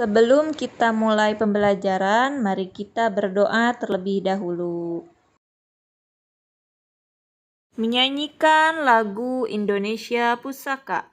Sebelum kita mulai pembelajaran, mari kita berdoa terlebih dahulu. Menyanyikan lagu Indonesia Pusaka.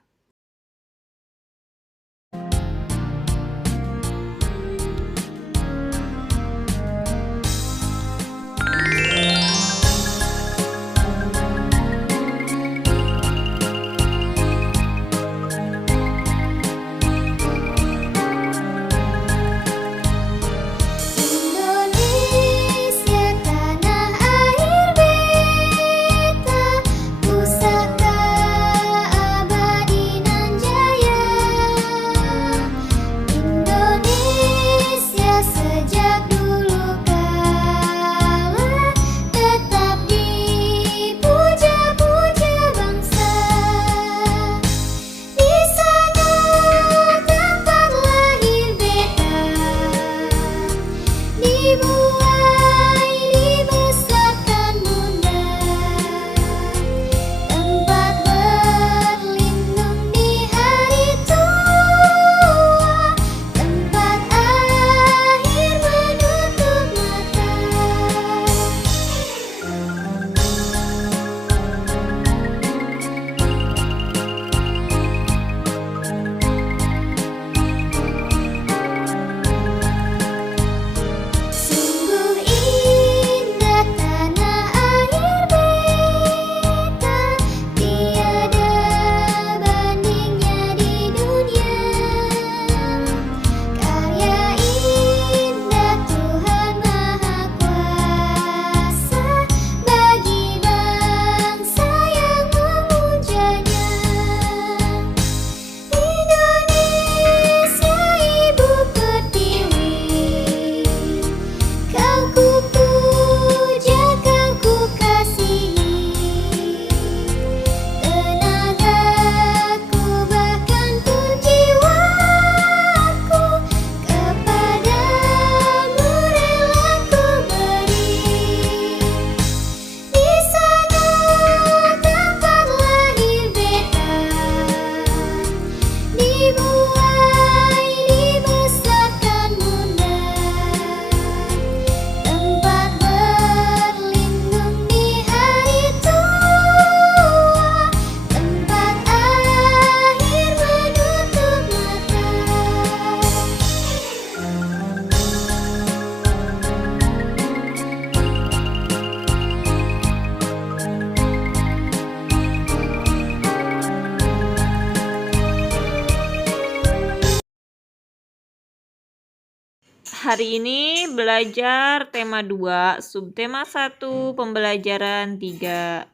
Hari ini belajar tema 2, subtema 1, pembelajaran 3.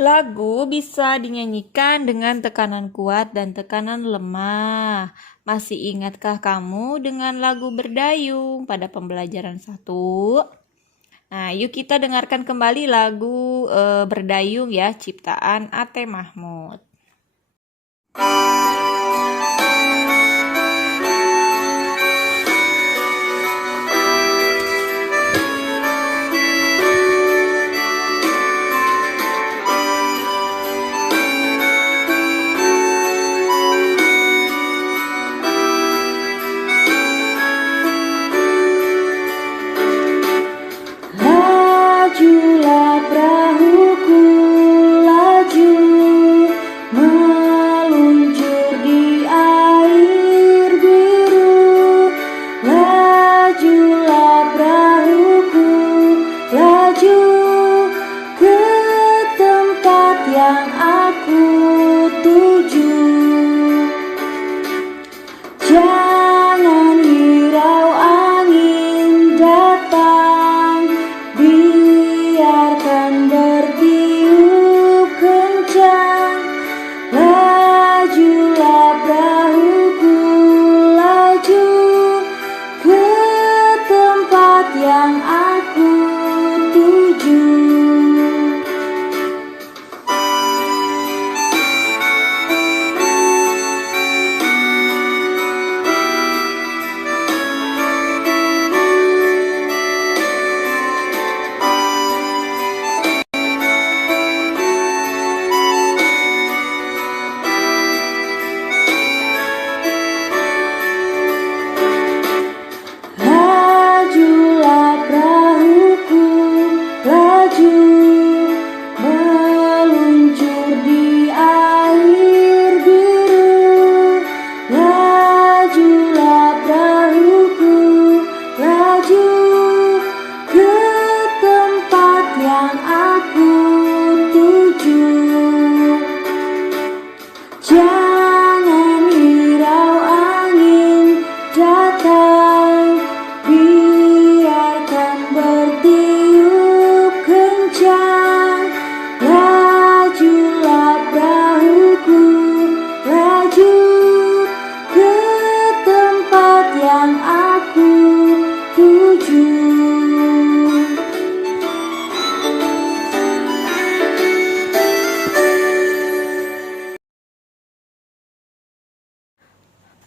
Lagu bisa dinyanyikan dengan tekanan kuat dan tekanan lemah. Masih ingatkah kamu dengan lagu Berdayung pada pembelajaran 1? Nah, yuk kita dengarkan kembali lagu Berdayung ya, ciptaan Ate Mahmud.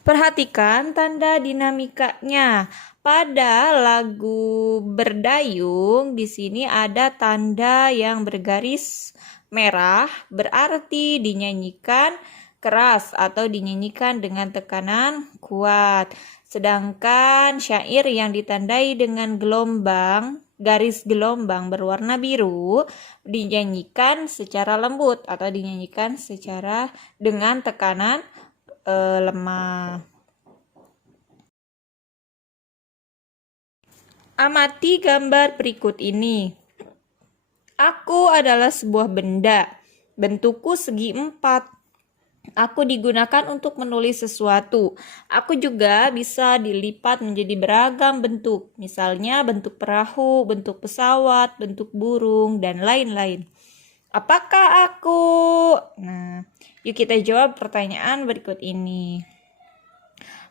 Perhatikan tanda dinamikanya. Pada lagu Berdayung di sini ada tanda yang bergaris merah, berarti dinyanyikan keras atau dinyanyikan dengan tekanan kuat. Sedangkan syair yang ditandai dengan garis gelombang berwarna biru dinyanyikan secara lembut atau dinyanyikan dengan tekanan lemah. Amati gambar berikut ini. Aku adalah sebuah benda. Bentukku segi 4. Aku digunakan untuk menulis sesuatu. Aku juga bisa dilipat menjadi beragam bentuk. Misalnya bentuk perahu, bentuk pesawat, bentuk burung, dan lain-lain. Apakah aku? Nah, yuk kita jawab pertanyaan berikut ini.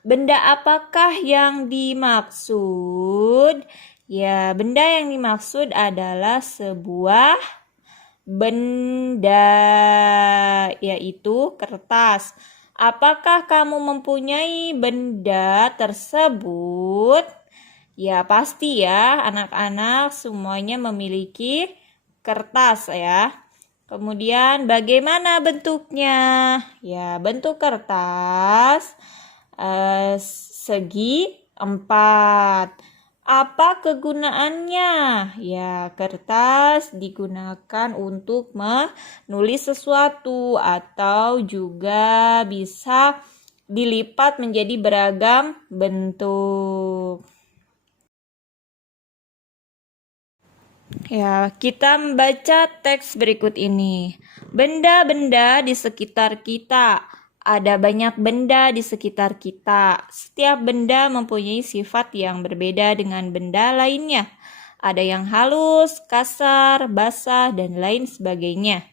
Benda apakah yang dimaksud? Ya, benda yang dimaksud adalah sebuah benda, yaitu kertas. Apakah kamu mempunyai benda tersebut? Ya, pasti ya, anak-anak semuanya memiliki kertas ya. Kemudian bagaimana bentuknya? Ya, bentuk kertas segi 4. Apa kegunaannya? Ya, kertas digunakan untuk menulis sesuatu atau juga bisa dilipat menjadi beragam bentuk. Ya, kita membaca teks berikut ini. Benda-benda di sekitar kita. Ada banyak benda di sekitar kita. Setiap benda mempunyai sifat yang berbeda dengan benda lainnya. Ada yang halus, kasar, basah, dan lain sebagainya.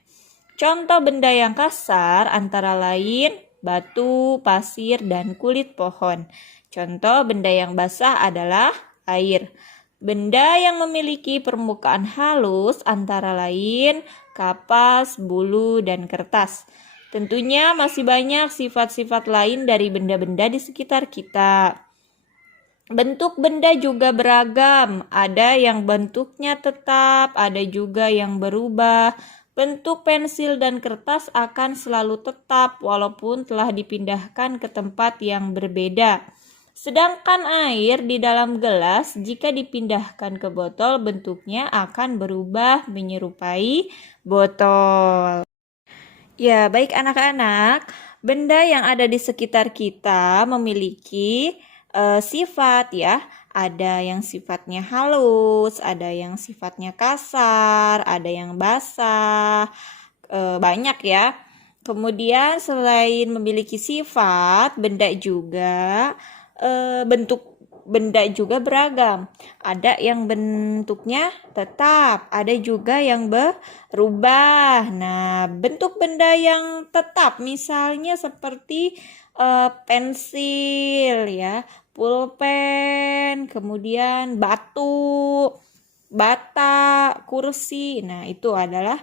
Contoh benda yang kasar antara lain batu, pasir, dan kulit pohon. Contoh benda yang basah adalah air. Benda yang memiliki permukaan halus antara lain kapas, bulu, dan kertas. Tentunya masih banyak sifat-sifat lain dari benda-benda di sekitar kita. Bentuk benda juga beragam. Ada yang bentuknya tetap, ada juga yang berubah. Bentuk pensil dan kertas akan selalu tetap walaupun telah dipindahkan ke tempat yang berbeda. Sedangkan air di dalam gelas jika dipindahkan ke botol bentuknya akan berubah menyerupai botol. Ya, baik anak-anak, benda yang ada di sekitar kita memiliki sifat ya. Ada yang sifatnya halus, ada yang sifatnya kasar, ada yang basah, banyak ya. Kemudian selain memiliki sifat, bentuk benda juga beragam. Ada yang bentuknya tetap, ada juga yang berubah. Nah, bentuk benda yang tetap misalnya seperti pensil ya, pulpen, kemudian batu, bata, kursi. Nah, itu adalah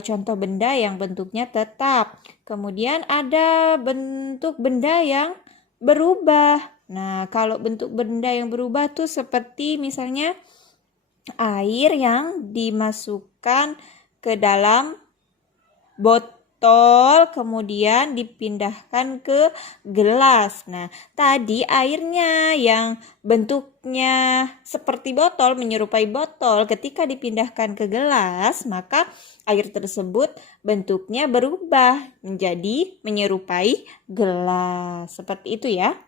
contoh benda yang bentuknya tetap. Kemudian ada bentuk benda yang berubah. Nah, kalau bentuk benda yang berubah tuh seperti misalnya air yang dimasukkan ke dalam botol kemudian dipindahkan ke gelas. Nah, tadi airnya yang bentuknya seperti botol, menyerupai botol, ketika dipindahkan ke gelas, maka air tersebut bentuknya berubah menjadi menyerupai gelas. Seperti itu ya.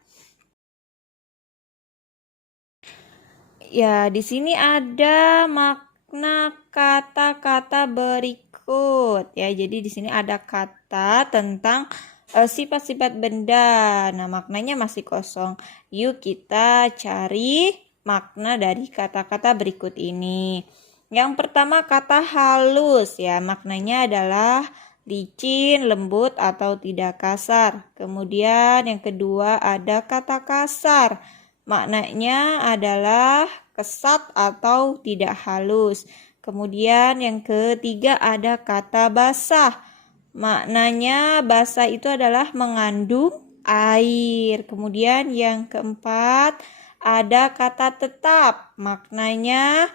Ya, di sini ada makna kata-kata berikut ya. Jadi di sini ada kata tentang sifat-sifat benda. Nah, maknanya masih kosong. Yuk kita cari makna dari kata-kata berikut ini. Yang pertama kata halus ya. Maknanya adalah licin, lembut atau tidak kasar. Kemudian yang kedua ada kata kasar. Maknanya adalah kesat atau tidak halus. Kemudian yang ketiga ada kata basah. Maknanya basah itu adalah mengandung air. Kemudian yang keempat, ada kata tetap, maknanya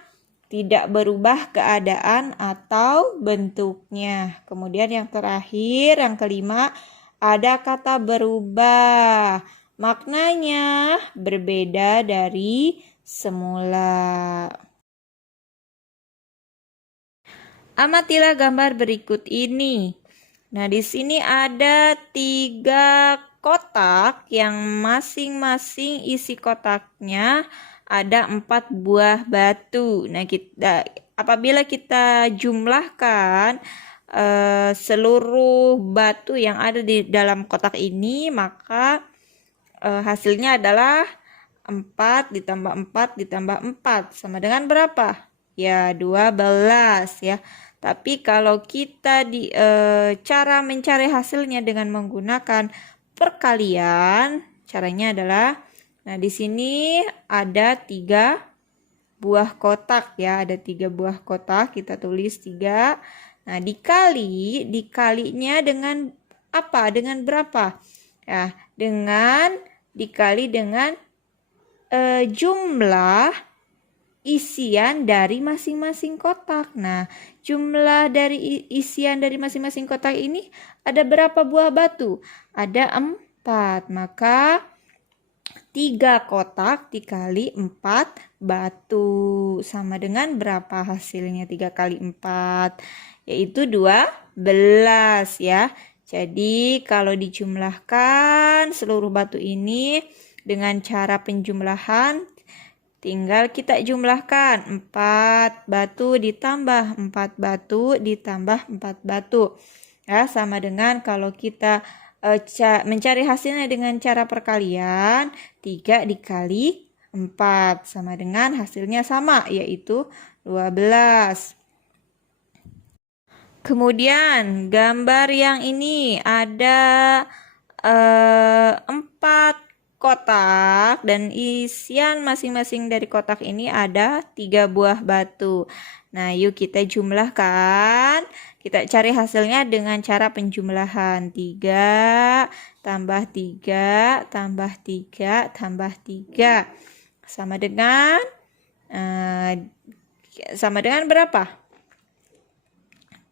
tidak berubah keadaan atau bentuknya. Kemudian yang terakhir, yang kelima, ada kata berubah, maknanya berbeda dari semula. Amatilah gambar berikut ini. Nah, di sini ada 3 kotak yang masing-masing isi kotaknya ada 4 buah batu. Nah, apabila kita jumlahkan seluruh batu yang ada di dalam kotak ini, maka hasilnya adalah 4 ditambah 4 ditambah 4 sama dengan berapa? Ya, 12 ya. Tapi kalau kita cara mencari hasilnya dengan menggunakan perkalian, caranya adalah, nah di sini ada 3 buah kotak ya, ada 3 buah kotak, kita tulis 3. Nah, dikalinya dengan apa? Dengan berapa? Ya, dengan dikali dengan jumlah isian dari masing-masing kotak. Nah, jumlah dari isian dari masing-masing kotak ini ada berapa buah batu? Ada 4. Maka 3 kotak dikali 4 batu. Sama dengan berapa hasilnya 3 kali 4? Yaitu 12 ya. Jadi kalau dijumlahkan seluruh batu ini dengan cara penjumlahan, tinggal kita jumlahkan 4 batu ditambah 4 batu ditambah 4 batu. Ya, sama dengan kalau kita mencari hasilnya dengan cara perkalian, 3 dikali 4 sama dengan hasilnya sama, yaitu 12. Kemudian gambar yang ini ada 4 kotak dan isian masing-masing dari kotak ini ada 3 buah batu. Nah, yuk kita jumlahkan. Kita cari hasilnya dengan cara penjumlahan. 3 tambah 3 tambah 3 tambah 3 sama dengan berapa?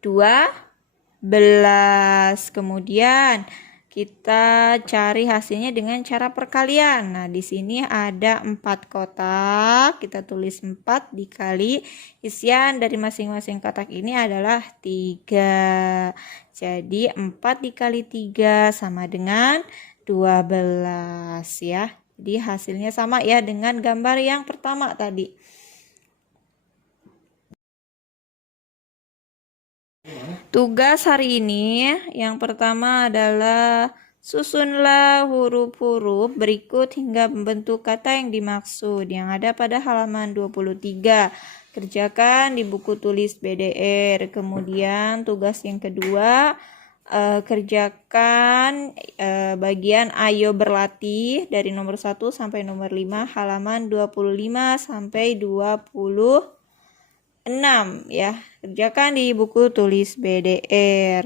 12. Kemudian kita cari hasilnya dengan cara perkalian. Nah, di sini ada 4 kotak. Kita tulis 4 dikali isian dari masing-masing kotak ini adalah 3. Jadi 4 dikali 3 sama dengan 12 ya. Jadi hasilnya sama ya dengan gambar yang pertama tadi. Tugas hari ini yang pertama adalah susunlah huruf-huruf berikut hingga membentuk kata yang dimaksud yang ada pada halaman 23. Kerjakan di buku tulis BDR. Kemudian tugas yang kedua, kerjakan bagian ayo berlatih dari nomor 1 sampai nomor 5 halaman 25 sampai 26 ya. Kerjakan di buku tulis BDR.